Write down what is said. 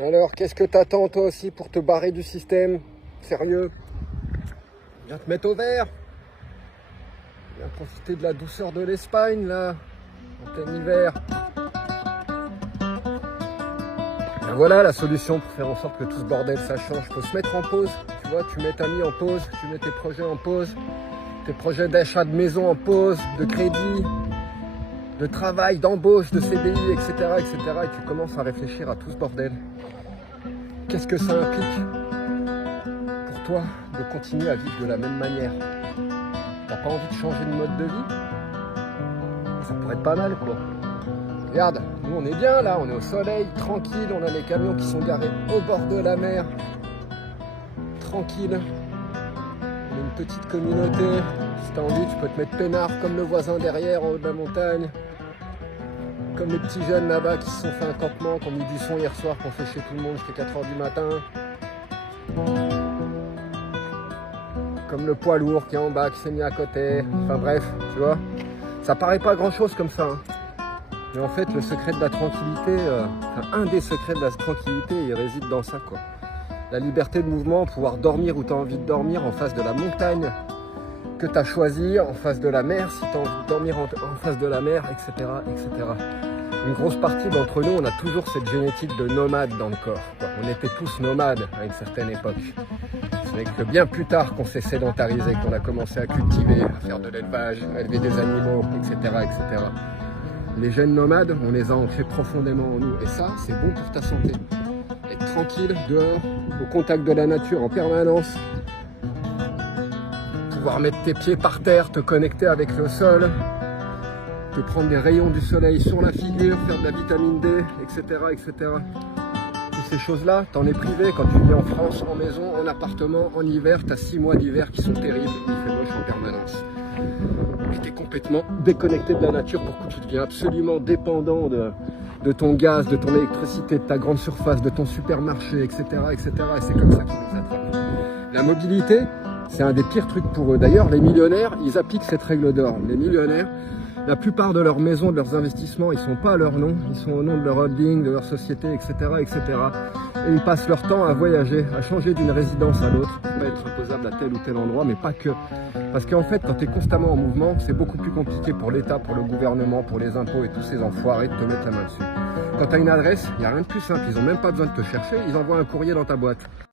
Alors, qu'est-ce que t'attends toi aussi pour te barrer du système? Sérieux? Viens te mettre au vert. Viens profiter de la douceur de l'Espagne, là, en plein hiver. Ben voilà la solution pour faire en sorte que tout ce bordel ça change. Faut se mettre en pause. Tu vois, tu mets ta vie en pause, tu mets tes projets en pause, tes projets d'achat de maison en pause, de crédit, de travail, d'embauche, de CDI, etc., etc. Et tu commences à réfléchir à tout ce bordel. Qu'est-ce que ça implique pour toi de continuer à vivre de la même manière? T'as pas envie de changer de mode de vie? Ça pourrait être pas mal, quoi. Regarde, nous on est bien là, on est au soleil, tranquille, on a les camions qui sont garés au bord de la mer. Tranquille. On est une petite communauté. Si t'as envie, tu peux te mettre peinard comme le voisin derrière en haut de la montagne. Comme les petits jeunes là-bas qui se sont fait un campement, qui ont mis du son hier soir, qui ont fait chez tout le monde jusqu'à 4 h du matin. Comme le poids lourd qui est en bas, qui s'est mis à côté. Enfin bref, tu vois. Ça paraît pas grand-chose comme ça. Hein. Mais en fait, le secret de la tranquillité, un des secrets de la tranquillité, il réside dans ça, quoi. La liberté de mouvement, pouvoir dormir où tu as envie de dormir, en face de la montagne que tu as choisi, en face de la mer, si tu as envie de dormir en face de la mer, etc., etc. Une grosse partie d'entre nous, on a toujours cette génétique de nomade dans le corps, quoi. On était tous nomades à une certaine époque. Ce n'est que bien plus tard qu'on s'est sédentarisé, qu'on a commencé à cultiver, à faire de l'élevage, à élever des animaux, etc., etc. Les gènes nomades, on les a ancrés profondément en nous. Et ça, c'est bon pour ta santé. Être tranquille, dehors, au contact de la nature en permanence. Pouvoir mettre tes pieds par terre, te connecter avec le sol. Te prendre des rayons du soleil sur la figure, faire de la vitamine D, etc., etc. Toutes ces choses-là, t'en es privé quand tu vis en France, en maison, en appartement, en hiver. T'as 6 mois d'hiver qui sont terribles, il fait moche en permanence. Et t'es complètement déconnecté de la nature pour que tu deviens absolument dépendant de ton gaz, de ton électricité, de ta grande surface, de ton supermarché, etc., etc. Et c'est comme ça qu'ils nous attrapent. La mobilité, c'est un des pires trucs pour eux. D'ailleurs, les millionnaires, ils appliquent cette règle d'or. Les millionnaires, la plupart de leurs maisons, de leurs investissements, ils sont pas à leur nom, ils sont au nom de leur holding, de leur société, etc., etc. Et ils passent leur temps à voyager, à changer d'une résidence à l'autre, pour pas être imposable à tel ou tel endroit, mais pas que. Parce qu'en fait, quand tu es constamment en mouvement, c'est beaucoup plus compliqué pour l'État, pour le gouvernement, pour les impôts et tous ces enfoirés de te mettre la main dessus. Quand tu as une adresse, il n'y a rien de plus simple, ils n'ont même pas besoin de te chercher, ils envoient un courrier dans ta boîte.